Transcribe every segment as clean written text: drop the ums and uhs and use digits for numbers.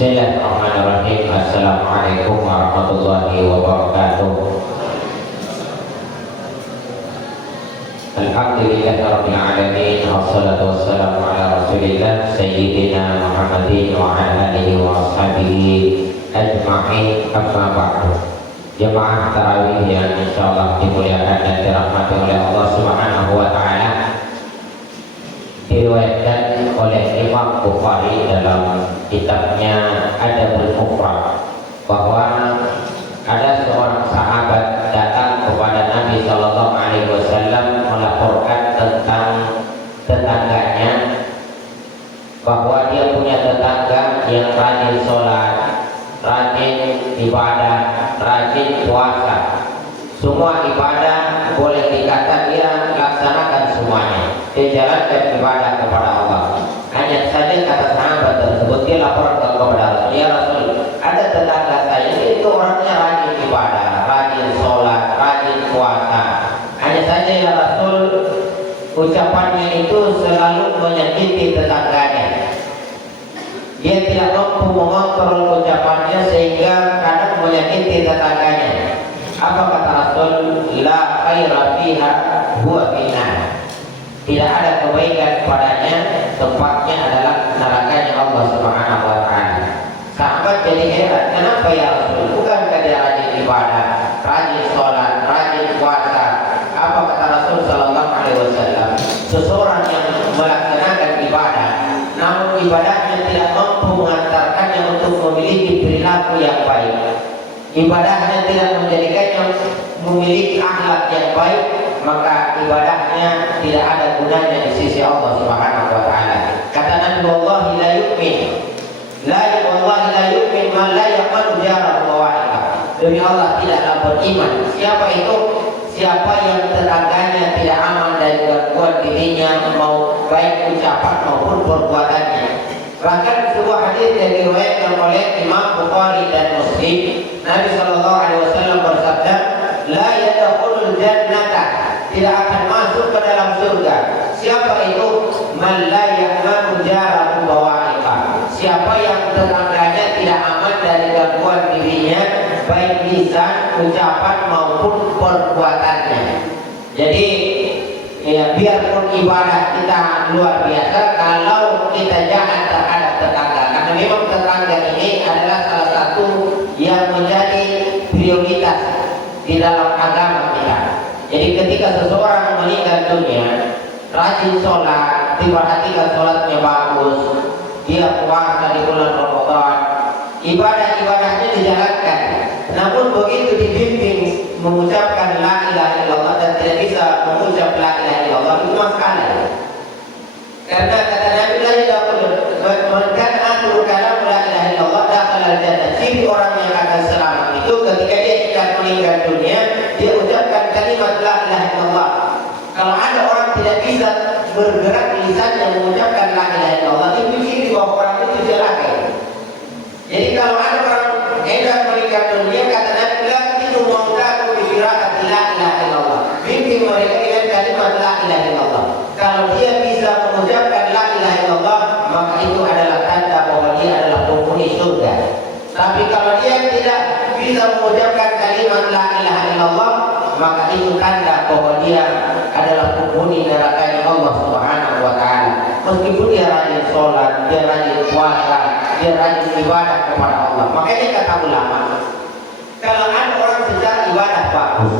Bismillahirrahmanirrahim. Assalamualaikum warahmatullahi wabarakatuh. Alhamdulillahirabbil alamin, wassalatu wassalamu ala Rasulillah sayyidina Muhammadin wa ala alihi wa ashabihi ajma'in. Amma ba'du. Jemaah tarawih yang insyaallah dimuliakan dan dirahmati oleh Allah Subhanahu wa taala. Diriwayatkan oleh Imam Bukhari dalam kitabnya Adabul Mufrad bahwa ada seorang sahabat datang kepada Nabi Shallallahu Alaihi Wasallam melaporkan tentang tetangganya, bahwa dia punya tetangga yang rajin sholat, rajin ibadah, rajin puasa. Semua ibadah boleh dikatakan dia laksanakan semuanya. Dia jalankan ibadah kepada Allah. Hanya saja kata sahabat tersebut, dia laporkan kepada Allah, ya Rasul, ada tetangga saya itu orangnya rajin ibadah, rajin sholat, rajin puasa. Hanya saja ya Rasul, ucapannya itu selalu menyakiti tetangganya. Dia tidak mampu mengontrol ucapannya sehingga kadang menyakiti tetangganya. Apa kata Rasul? La khaira fiha huwa finnar. Tidak ada kebaikan padanya, tempatnya adalah nerakanya Allah Subhanahu wa taala. Sahabat jadi heran, kenapa ya Rasul? Bukankah dia rajin ibadah, rajin sholat, rajin puasa? Apa kata Rasul sallallahu alaihi wasallam? Seseorang yang melaksanakan ibadah, namun ibadahnya tidak mampu mengantarkannya untuk memiliki perilaku yang baik, ibadahnya tidak menjadikannya memiliki akhlak yang baik, maka ibadahnya tidak ada gunanya di sisi Allah Subhanahu wa taala. Kata Nabi, wallahi la yu'min, wallahi la yu'min man la yaqulu jarahu bawa'iqah. Demi Allah tidaklah beriman siapa itu, siapa yang tetangganya tidak aman dari gangguan dirinya, mau baik ucapan maupun perbuatannya. Bahkan sebuah hadis yang diriwayatkan oleh Imam Bukhari dan Muslim, Nabi sallallahu alaihi wasallam bersabda, la yadkhulul jannata, tidak akan masuk ke dalam surga siapa itu, man la ya'manu jarahu bawa'iqah, siapa yang tetangganya tidak aman dari gangguan dirinya, baik lisan, ucapan maupun perbuatannya. Jadi ya, biarpun ibadah kita luar biasa, kalau kita jahat terhadap tetangga, karena memang tetangga ini adalah salah satu yang menjadi prioritas di dalam agama kita. Jadi ketika seseorang meninggal dunia, rajin sholat, diperhatikan sholatnya bagus, dia puasa di bulan Ramadan, ibadah-ibadahnya dijalankan, namun begitu dibimbing mengucapkan la ilaha illallah dan tidak bisa mengucap la ilaha illallah, itu masalah. Karena kata Nabi, la ilaha man kana akhiru kalam la ilaha illallah dakhala al-jannah. Ciri orang yang akan selamat itu ketika dia tidak meninggal dunia, dia ucapkan kalimat la ilaha illallah. Kalau ada orang tidak bisa bergerak lisannya mengucapkan la ilaha illallah, itu ciri bahwa orang itu celaka. Jadi kalau ada orang hendak meninggal dunia, kata Nabi, la itu mautaku bi qiraati la ilaha illallah, bimbing mereka dengan kalimat la ilaha illallah. Kalau dia bisa mengucapkan la ilaha illallah, maka itu adalah tanda bahwa dia adalah penghuni surga. Tapi kalau dia tidak bisa mengucapkan kalimat la ilaha illallah, maka itu tanda bahwa dia adalah penghuni nerakanya Allah Subhanahu wa taala. Meskipun dia rajin sholat, dia rajin puasa, dia rajin ibadah kepada Allah. Makanya kata ulama, kalau ada orang secara ibadah bagus,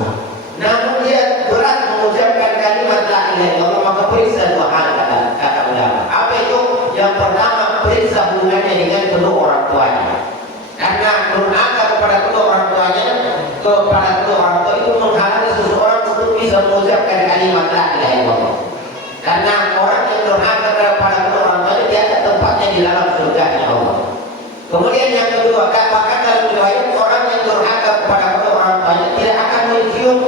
namun dia berat mengucapkan kalimat la ilaha illallah, maka periksa dua hal, kata ulama. Apa itu? Yang pertama, periksa hubungannya dengan kedua orang tuanya. Karena durhaka kepada kedua orang tuanya, itu menghalangi seseorang untuk bisa mengucapkan kalimat la ilaha illallah. Karena orang yang durhaka kepada kedua orang tuanya, dia ada tempatnya di dalam surga Allah. Kemudian yang kedua, bahkan dalam riwayat, orang yang durhaka kepada kedua orang tuanya tidak akan mencium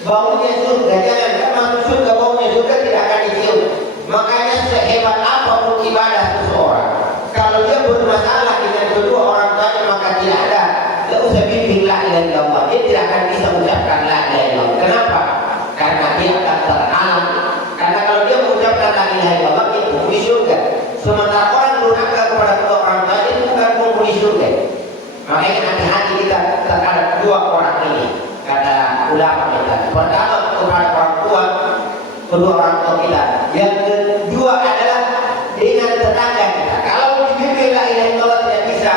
baunya surga. Jangan masuk surga, baunya surga tidak akan dicium. Makanya sehebat apapun ibadah seseorang, kalau dia bermasalah dengan kedua orang tuanya, maka tidak usah bimbing la ilaha illallah, dia tidak akan bisa mengucapkan la ilaha illallah. Kenapa? Karena dia akan terhalang. Karena kalau dia mengucapkan la ilaha illallah, itu di surga. Sementara orang durhaka kepada kedua orang tuanya, itu bukan penghuni surga. Makanya hati-hati kita terhadap dua orang ini, kata ulama kita. Pertama kepada orang tua, kedua orang tua kita. Yang kedua adalah dengan tetangga kita. Kalau dibimbing la ilaha illallah tidak bisa,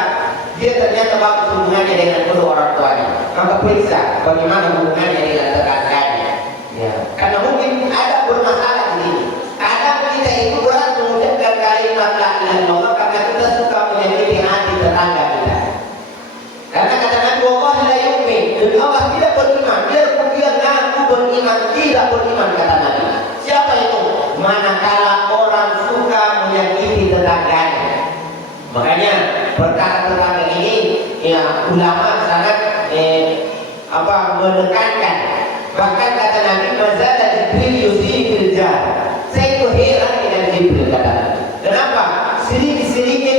dia ternyata bagus hubungannya dengan kedua orang tuanya, maka periksa bagaimana hubungannya dengan tetangganya. Ya. Karena mungkin ada bermasalah di sini. Kadang kita itu berat mengucapkan kalimat la ilaha illallah karena kita suka menyakiti hati tetangga kita. Karena kata Nabi Allah la yu'min, dan Allah tidak beriman. Biarpun dia ngaku beriman, tidak beriman kata Nabi. Siapa itu? Manakala orang suka menyakiti tetangganya. Makanya perkara tetangga ini ya ulama sangat menekankan. Bahkan kata Nabi mazala Jibril yusibil jar. Saya itu heran dengan Jibril kata Nabi. Kenapa? Sedikit-sedikit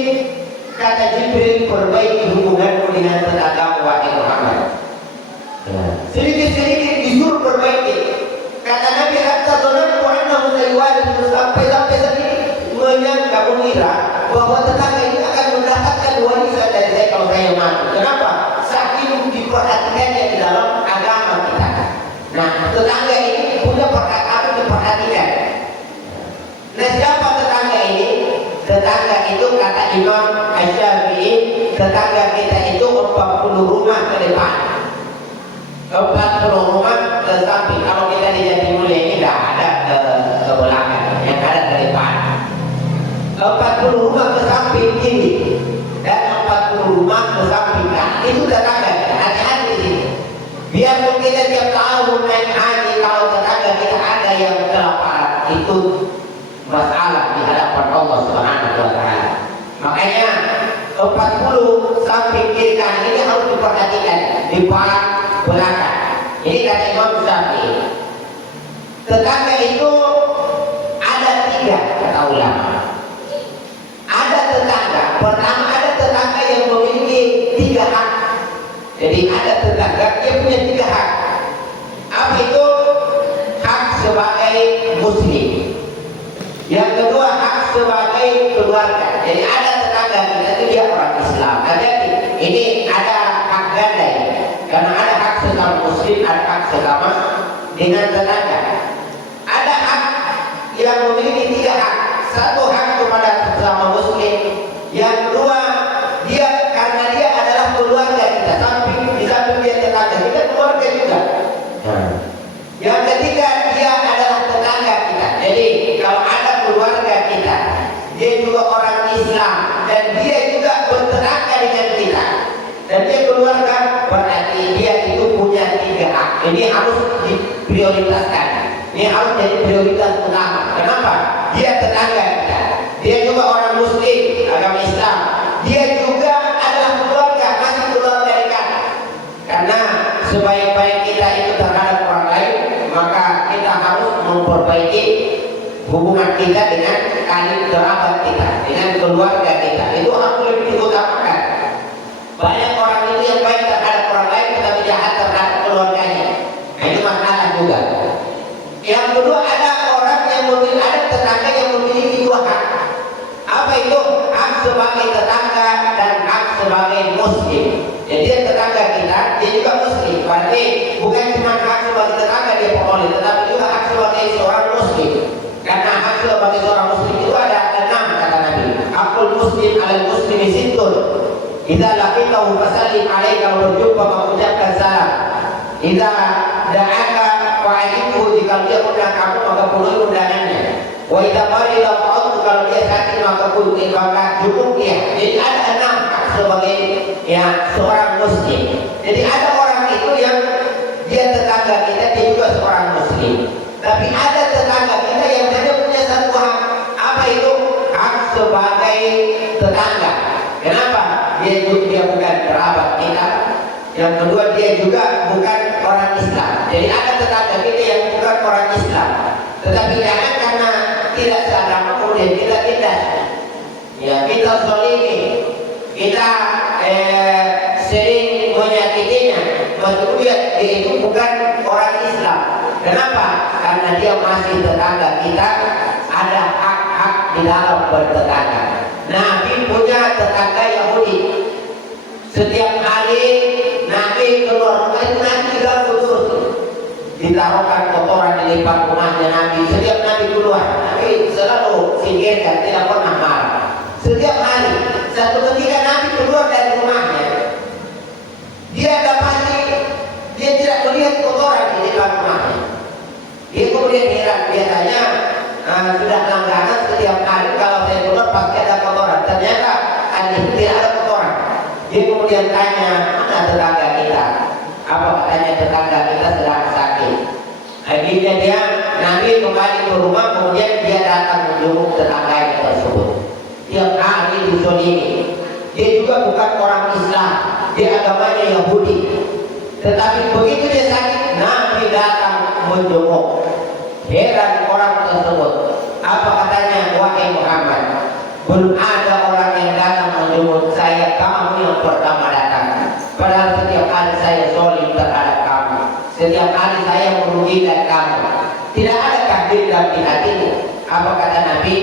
kata Jibril perbaiki hubunganmu dengan tetangga wahai Muhammad. Sedikit-sedikit disuruh perbaiki. Kata Nabi hatta dhanantu annahu sayuwadu, sampai sedikit menyangka mengira bahwa tetangga ini akan mendapatkan warisan dari saya kalau saya mati. Kenapa? Saking diperhatikannya di dalam agama kita. Nah, tetangga ini punya perkataan diperhatikan. Nah, siapa tetangga ini? Tetangga itu kata Imam Asy-Syafi'i, tetangga kita itu 40 rumah ke depan, 40 rumah ke samping. Kalau kita di Jatimulya ini tidak ada ke belakang, yang ada ke depan. 40 rumah ke samping kiri dan 40 rumah ke samping kanan. Itu tetangga. Hati-hati di sini. Biarpun kita tiap tahun naik haji, kalau tetangga kita ada yang kelaparan, itu masalah di hadapan Allah Subhanahu wa taala. Makanya 40 samping kiri kanan ini harus diperhatikan, depan belakang. Ini kata Imam Syafi'i. Tetangga itu ada 3 kata ulama. Ada tetangga, pertama ada tetangga yang memiliki 3 hak. Jadi ada tetangga yang punya 3 hak. Apa itu? Hak sebagai muslim. Yang kedua hak sebagai keluarga. Jadi ada tetangga kita itu dia orang Islam. Hati-hati. Ini ada hak ganda ini. Karena ada hak sesama muslim, ada hak sesama dengan tetangga. Ada hak yang memiliki 3 hak. Satu hak kepada sesama muslim. Yang kedua dia karena dia adalah keluarga kita. Di samping dia tetangga kita keluarga juga. Yang ketiga dia adalah tetangga kita. Jadi kalau ada keluarga kita, dia juga orang Islam dan dia juga bertetangga dengan kita, dan dia keluarga, berarti dia itu punya 3 hak. Ini harus diprioritaskan. Ini harus jadi prioritas utama. Kenapa? Dia tetangga kita. Dia juga orang muslim, agama Islam. Dia juga adalah keluarga, masih keluarga dekat. Karena sebaik-baik kita itu terhadap orang lain, maka kita harus memperbaiki hubungan kita dengan karib kerabat kita, dengan keluarga kita. Itu harus lebih diutamakan. Banyak orang itu yang baik terhadap orang lain tetapi jahat terhadap keluarganya. Nah, itu masalah juga. Yang kedua ada orang yang ada tetangga yang memiliki 2 hak. Apa itu? Hak sebagai tetangga dan hak sebagai muslim. Jadi dia tetangga kita, dia juga muslim. Berarti bukan cuma hak sebagai tetangga dia peroleh, tetapi juga hak sebagai seorang muslim. Karena hak sebagai seorang muslim itu ada 6 kata Nabi. Hakul muslim alal muslimi sittun. Idza laqitahu fasallim alaihi, kalau berjumpa mengucapkan salam. Idza da'aka fa'idhu, jika dia undang kamu maka penuhi undangannya. Wa idza marida fa'udhu, kalau dia sakit maka penuhi jumuk dia. Jadi ada 6 hak sebagai seorang muslim. Jadi ada orang itu yang dia tetangga kita, dia juga seorang muslim. Tapi ada tetangga kita yang hanya punya 1 hak. Apa itu? Hak sebagai tetangga. Kenapa? Dia bukan kerabat kita. Yang kedua dia juga bukan orang Islam. Jadi ada tetangga kita yang bukan orang Islam. Tetapi jangan karena tidak seagama kemudian kita tindas. Ya, kita zalimi, kita sering menyakitinya. Maksudnya dia itu bukan orang Islam. Kenapa? Karena dia masih tetangga kita. Ada hak-hak di dalam bertetangga. Nabi punya tetangga Yahudi. Setiap hari Nabi keluar rumah itu Nabi tidak khusus ditaruhkan kotoran di depan rumahnya Nabi. Setiap Nabi keluar, Nabi selalu singkirkan, tidak pernah marah. Setiap hari, satu ketika Nabi keluar dari rumahnya, dia dapati dia tidak melihat kotoran di depan rumahnya. Dia kemudian heran, biasanya sudah langganan setiap hari kalau saya keluar pasti ada kotoran. Ternyata hari ini tidak ada kotoran. Dia kemudian tanya, mana tetangga kita? Apa katanya tetangga kita sedang sakit? Akhirnya dia Nabi kembali ke rumah, kemudian dia datang menjenguk tetangganya tersebut. Tiap hari dizolimi. Dia juga bukan orang Islam, dia agamanya Yahudi. Tetapi begitu dia sakit, Nabi datang menjenguk. Heran orang tersebut. Apa katanya? Wahai Muhammad, belum ada orang yang datang menjenguk saya, kamu yang pertama datang. Padahal setiap hari saya zalim terhadap kamu, setiap hari saya merugikan kamu. Tidak adakah dendam di hatimu? Apa kata Nabi?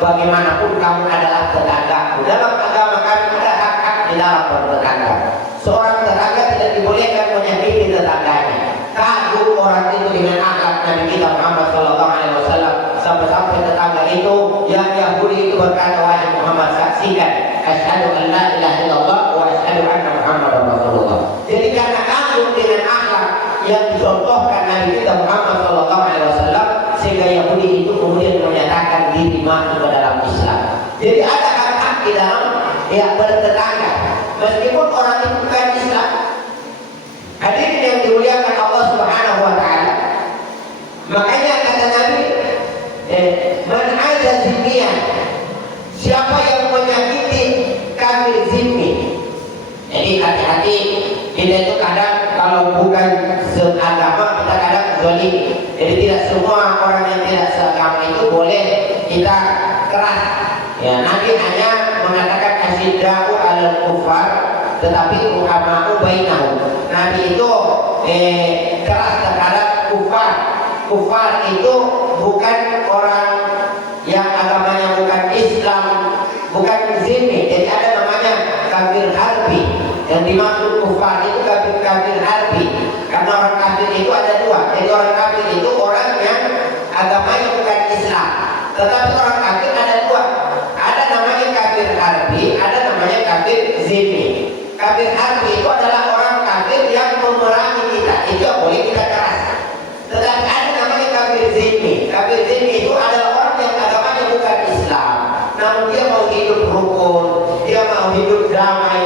Bagaimanapun kamu adalah tetanggaku. Dalam agama kami ada hak-hak di dalam bertetangga. Seorang tetangga tidak dibolehkan menyakiti tetangganya. Kagum orang itu dengan akhlak Nabi kita Muhammad SAW. Sampai-sampai tetangga itu yang Yahudi itu berkata, wahai Muhammad, saksikan asyhadu an la ilaha illallah wa asyhadu anna Muhammadar Rasulullah. Jadi karena kagum dengan akhlak yang dicontohkan Nabi kita Muhammad SAW, sehingga Yahudi itu kemudian menyatakan diri masuk ke dalam Islam. Jadi ada hak-hak di dalam bertetangga, meskipun orang itu bukan Islam. Hadirin yang dimuliakan Allah Subhanahu wa taala. Makanya kata Nabi, man aza zimmiyan, siapa yang menyakiti kafir zimmi. Jadi hati-hati, kita itu kadang kalau bukan seagama kita kadang zalim. Jadi tidak semua orang yang tidak seagama itu boleh kita keras. Ya, Nabi hanya mengatakan asyidda'u 'alal kufar, tetapi ruhama'u bainahum. Nabi itu keras terhadap kufar. Kufar itu bukan orang yang agamanya bukan Islam, bukan zimmi. Jadi ada namanya kafir harbi. Yang dimaksud kufar itu kafir harbi. Karena orang kafir itu ada dua. Jadi orang kafir itu orang yang agamanya bukan Islam. Tetapi orang kafir ada dua. Ada namanya kafir harbi, ada namanya kafir zimmi. Kafir harbi itu adalah orang kafir yang memerangi kita. Itu yang boleh kita keras. Tetapi ada namanya kafir zimmi. Kafir zimmi itu adalah orang yang agamanya bukan Islam, namun dia mau hidup rukun, dia mau hidup damai.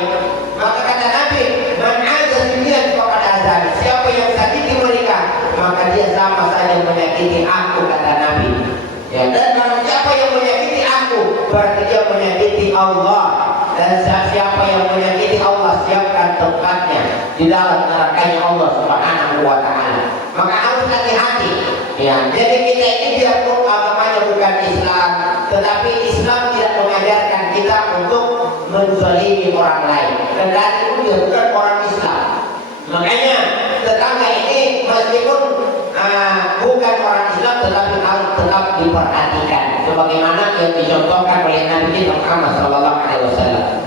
Maka kata Nabi, man aza zimmiyan faqad azani. Siapa yang sakiti mereka, maka dia sama saja menyakiti aku, kata Nabi. Ya, dan siapa yang menyakiti aku, berarti dia menyakiti Allah. Dan siapa yang menyakiti Allah, siapkan tempatnya di dalam nerakanya Allah Subhanahu wa taala. Maka harus hati-hati. Ya, jadi kita ini biarpun agamanya bukan Islam, tetapi Islam tidak mengajarkan kita untuk menzalimi orang lain. Dan itu dia bukan orang Islam. Makanya tetangga ini meskipun bukan orang Islam, tetapi harus tetap diperhatikan, sebagaimana yang dicontohkan oleh Nabi kita Muhammad SAW.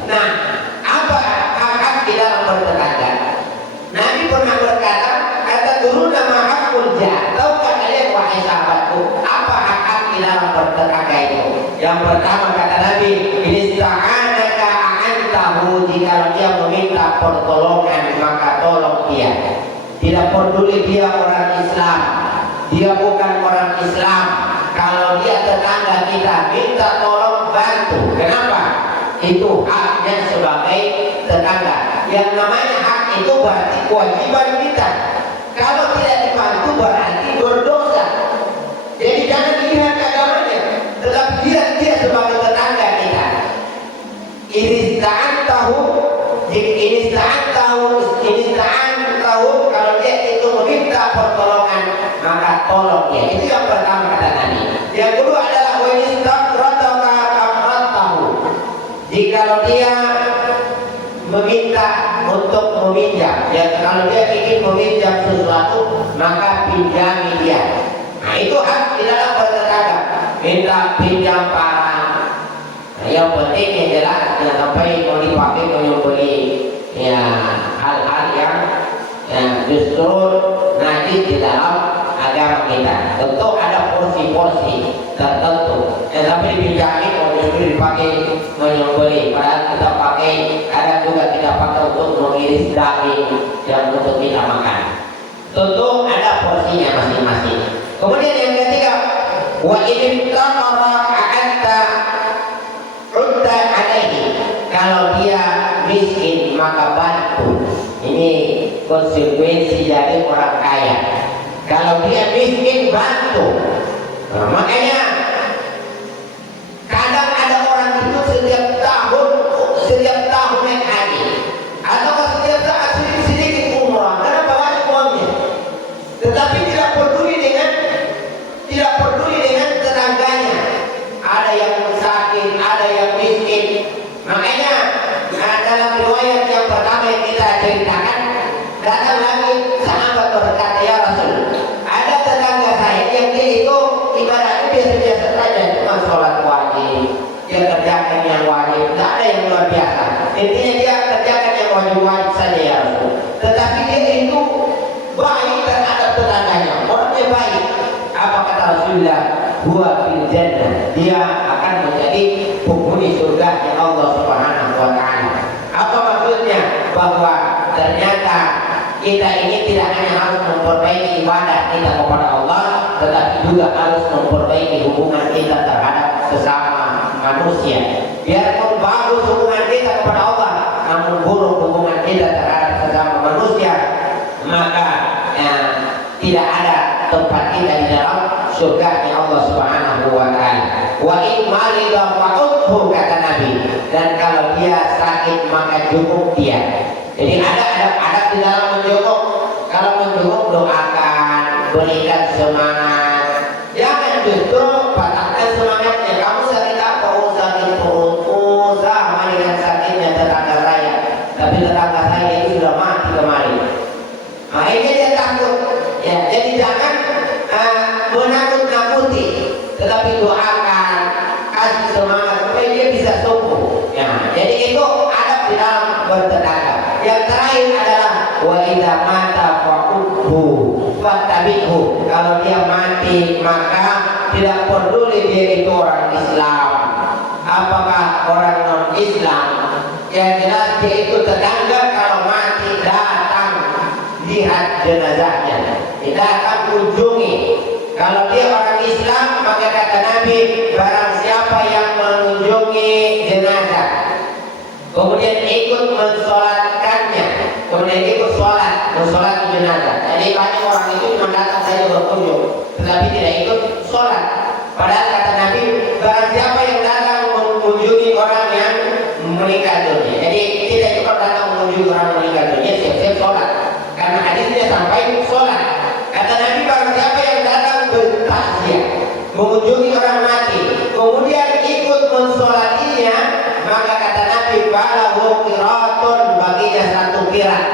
Nah, apa hak-hak di dalam bertetangga? Nabi pernah berkata, kata guru nama hakul jah. Tahukah kalian wahai sahabatku, apa hak-hak di dalam bertetangga itu? Yang pertama kata Nabi, ista'anaka a'antahu, jika dia meminta pertolongan maka tolong dia. Tidak peduli dia orang Islam, dia bukan orang Islam. Kalau dia tetangga kita, minta tolong bantu. Kenapa? Itu haknya sebagai tetangga. Yang namanya hak itu berarti kewajiban kita. Kalau tidak dibantu berarti berdosa. Jadi jangan dilihat agamanya, tetapi dia sebagai tetangga kita. Ini tahu kalau dia itu meminta pertolongan maka tolong dia. Itu yang pertama kata Nabi. Yang kedua adalah jika dia meminta untuk meminjam, ya kalau dia ingin meminjam sesuatu maka pinjami dia. Nah itu hak di dalam bertetangga. Minta pinjam barang. Nah, yang penting adalah jangan sampai mau dipakai mau beli. Ya di dalam agama kita. Tentu ada porsi-porsi tertentu yang sampai dijamin justru dipakai menyembelih, padahal kita pakai, ada juga kita pakai untuk mengiris daging yang untuk kita makan. Tentu ada porsinya masing-masing. Kemudian yang ketiga, wa in taqara a'anta udda alaihi, kalau dia miskin maka bantu. Ini konsekuensi dari orang kaya. Kalau dia miskin bantu. Nah, makanya kadang ada orang itu setiap tahun naik haji, atau setiap saat sedikit umrah karena banyak uangnya, tetapi tidak peduli dengan tetangganya. Ada yang sakit, ada yang miskin. Makanya dalam riwayat yang pertama yang kita ceritakan, datang lagi sahabat berkata, ya Rasul, ada tetangga saya yang dia itu ibaratnya biasa-biasa saja, cuma sholat wajib, dia kerjakan yang wajib, tidak ada yang luar biasa. Intinya dia kerjakan yang wajib-wajib saja, ya Rasul. Tetapi dia itu baik terhadap tetangganya, orangnya baik. Apa kata Rasulullah? Huwa fil jannah, dia akan menjadi penghuni surga yang Allah Subhanahu wa Ta'ala. Apa maksudnya? Bahwa ternyata kita ini tidak hanya harus memperbaiki ibadah kita kepada Allah, tetapi juga harus memperbaiki hubungan kita terhadap sesama manusia. Biarpun bagus hubungan kita kepada Allah, namun buruk hubungan kita terhadap sesama manusia, maka tidak ada tempat kita di dalam surga Allah Subhanahu wa Ta'ala. Wa in marida fa'udhu, kata Nabi, dan kalau dia sakit maka jenguk dia. Jadi ada di dalam menjenguk. Kalau menjenguk, doakan, berikan semangat. Jangan justru patahkan semangatnya. Kamu sakit apa? Oh, sakit perut. Oh, sama dengan sakitnya tetangga saya, tapi tetangga saya itu sudah mati kemarin. Akhirnya dia takut. Ya, jadi jangan menakut-nakuti, tetapi doakan, kasih semangat supaya dia bisa sembuh. Ya, jadi itu adab di dalam bertetangga. Yang terakhir adalah wa idza mata fa'udhu fattabi'hu. Kalau dia mati maka tidak peduli dia itu orang Islam, apakah orang non Islam, yang jelas dia itu tetangga. Kalau mati datang lihat jenazahnya, tidak akan kunjungi. Kalau dia orang Islam, maka kata Nabi, barang siapa yang mengunjungi jenazah, kemudian ikut mensolatkannya, kemudian ikut mensolati jenazah. Jadi banyak orang itu cuma datang saja berkunjung, tetapi tidak ikut sholat. Padahal kata Nabi, barang siapa yang datang mengunjungi orang yang meninggal dunia, jadi tidak cukup datang mengunjungi orang meninggal dunia, siap-siap sholat, karena hadisnya sampai sholat. Kata Nabi, barang siapa yang datang bertakziah, mengunjungi orang mati, kemudian ikut mensolatinya, maka kata Nabi, falahu qiratun, baginya satu qirat.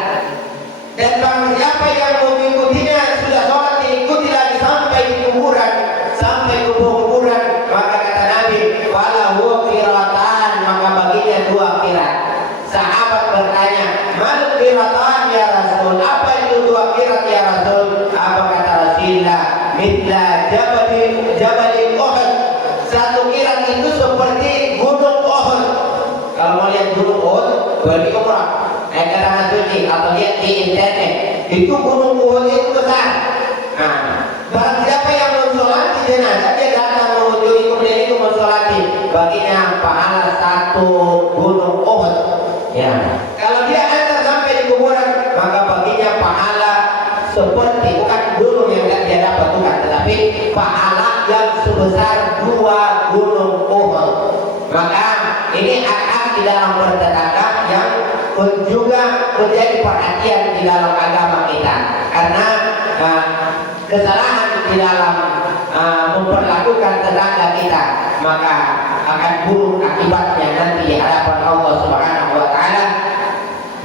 Dan barang siapa yang mengikutinya sudah sholat, diikuti lagi sampai di kuburan, sampai kuburan, maka kata Nabi, falahu qiratan, maka baginya dua qirat. Sahabat bertanya, mal qiratan ya Rasul, apa itu dua qirat ya Rasul? Apa kata Rasulullah? Mithla jabalin Uhud. Satu qirat itu seperti gunung Uhud. Kalau mau lihat gunung Uhud, pergi umrah, naik ke tanah suci atau lihat di internet, itu gunung Uhud itu besar. Nah, barang siapa yang mensolati jenazah, dia datang mengunjungi kemudian itu mensolati, baginya pahala satu gunung Uhud. Ya, kalau dia antar sampai di kuburan, maka baginya pahala seperti, bukan gunung yang dia dapat, bukan, tetapi pahala yang sebesar dua gunung Uhud. Maka ini akan di dalam bertetangga yang juga menjadi perhatian di dalam agama kita, karena kesalahan di dalam memperlakukan tetangga kita maka akan buruk akibatnya nanti di hadapan Allah Subhanahu wa Ta'ala.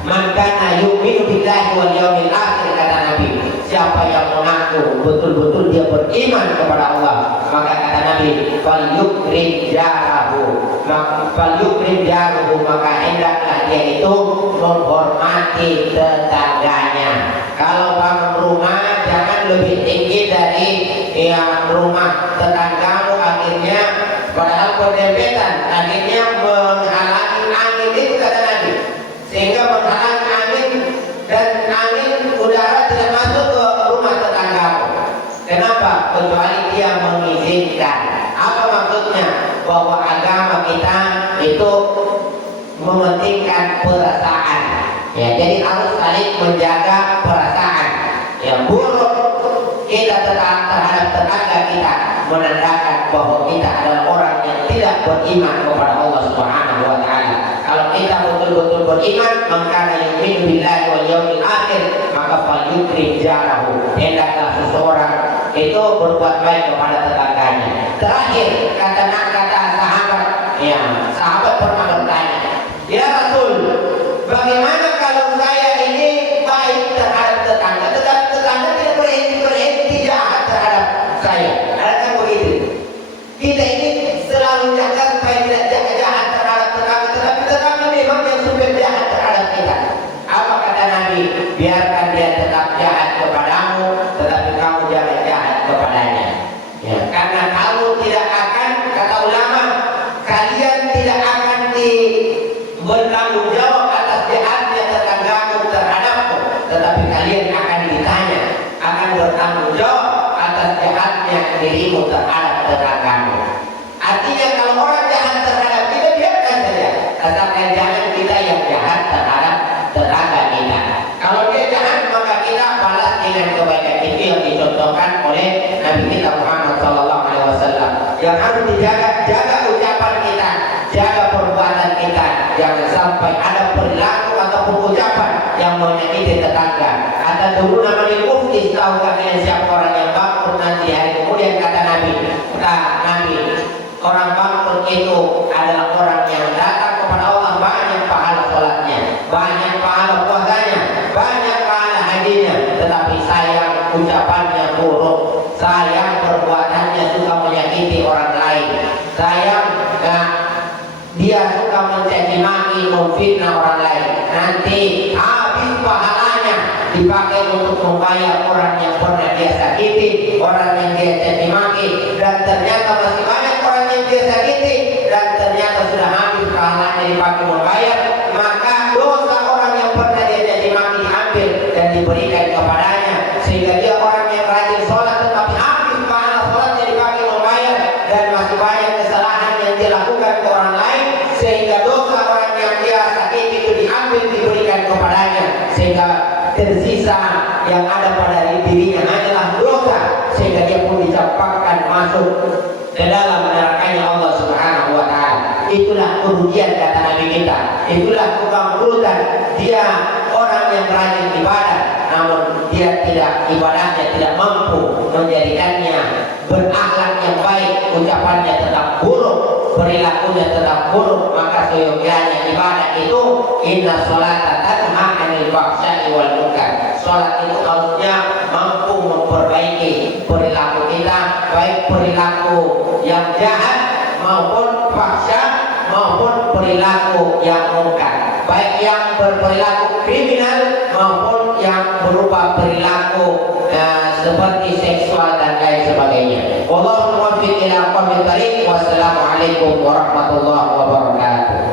Man kana yu'minu billahi wal yawmil akhir, kata Nabi, siapa yang mengaku betul-betul dia beriman kepada Allah, maka kata Nabi, fal yukrim jarahu, maka hendaklah dia itu menghormati tetangganya. Kalau bangun rumah jangan lebih tinggi dari rumah tetanggamu, akhirnya padahal berdempetan, akhirnya menghalangi angin itu kata Nabi, sehingga menghalangi angin dan angin udara tidak masuk ke rumah tetanggamu. Kenapa? Kecuali dia mengizinkan. Apa maksudnya? Bahwa agama kita itu mementingkan perasaan. Ya, jadi harus saling menjaga perasaan. Ya, buruk kita terhadap tetangga kita menandakan bahwa kita adalah orang yang tidak beriman kepada Allah Subhanahu wa taala. Kalau kita betul-betul beriman, maka yu'minu billahi wal yaumil akhir, maka falyukrim jarahu. Hendaklah seseorang itu berbuat baik kepada tetangganya. Terakhir kata sahabat, ya, sahabat pernah bertanya, "Ya Rasul, bagaimana kalau saya ini baik terhadap tetangga, tetapi tetangga tidak berhenti jahat terhadap saya?" Ada begitu. Kita ini selalu jaga supaya tidak jahat terhadap tetangga, tetapi tetangga memang yang sudah jahat terhadap kita. Apa kata Nabi? Biarkan dia tetap jahat kepadamu, tetapi kamu jangan jahat kepadanya. Ya, karena kamu tidak akan, kata ulama, kalian tidak akan bertanggung jawab atas jahatnya tetanggamu terhadapmu, tetapi kalian akan ditanya, akan bertanggung jawab atas jahatnya dirimu terhadap tetanggamu. Artinya kalau orang jahat terhadap kita, biarkan saja, asalkan jangan kita yang jahat terhadap tetangga kita. Kalau dia jahat, maka kita balas dengan kebaikan. Itu yang dicontohkan oleh Nabi kita Muhammad SAW. Yang harus jaga ucapan kita, jaga perbuatan kita, jangan sampai ada perilaku ataupun ucapan yang menyakiti tetangga. Ada dulu namanya muftis, tahu kalian siapa orang yang bangkrut nanti hari kemudian, kata Nabi. Orang bangkrut itu adalah orang yang datang kepada Allah banyak pahala sholatnya, banyak pahala puasanya, banyak pahala hajinya, tetapi sayang ucapannya buruk, sayang perbuatannya suka menyakiti orang lain, sayang dia suka mencaci maki, memfitnah orang lain. Nanti habis pahalanya dipakai untuk membayar orang yang pernah dia sakiti, orang yang dia caci maki, dan ternyata masih banyak orang yang dia sakiti, dan ternyata sudah habis pahalanya dipakai membayar. Maka dosa orang yang pernah dia caci maki diambil dan diberikan kepadanya, sehingga dia orang yang rajin sholat tetapi habis pahala sholatnya dipakai membayar, dan masih banyak kesalahan yang dia lakukan ke orang lain, sehingga dosa orang yang dia sakiti itu diambil diberikan kepadanya, sehingga tersisa yang ada pada dirinya hanyalah dosa, sehingga dia pun dicampakkan masuk ke dalam nerakanya Allah Subhanahu wa taala. Itulah kerugian kata Nabi kita, itulah kebangkrutan. Dia orang yang rajin ibadah, namun dia tidak, ibadahnya tidak mampu menjadikannya berakhlak yang baik, ucapannya tetap buruk, perilakunya tetap buruk. Maka seyogyanya ibadah itu, inna sholata tanha 'anil fahsya'i wal munkar. Sholat itu harusnya mampu memperbaiki perilaku kita, baik perilaku yang jahat maupun fahsya maupun perilaku yang munkar, baik yang berperilaku kriminal maupun yang berupa perilaku seperti seksual dan lain sebagainya. Wallahu muwaffiq ila aqwamit thariq. Wassalamualaikum warahmatullahi wabarakatuh.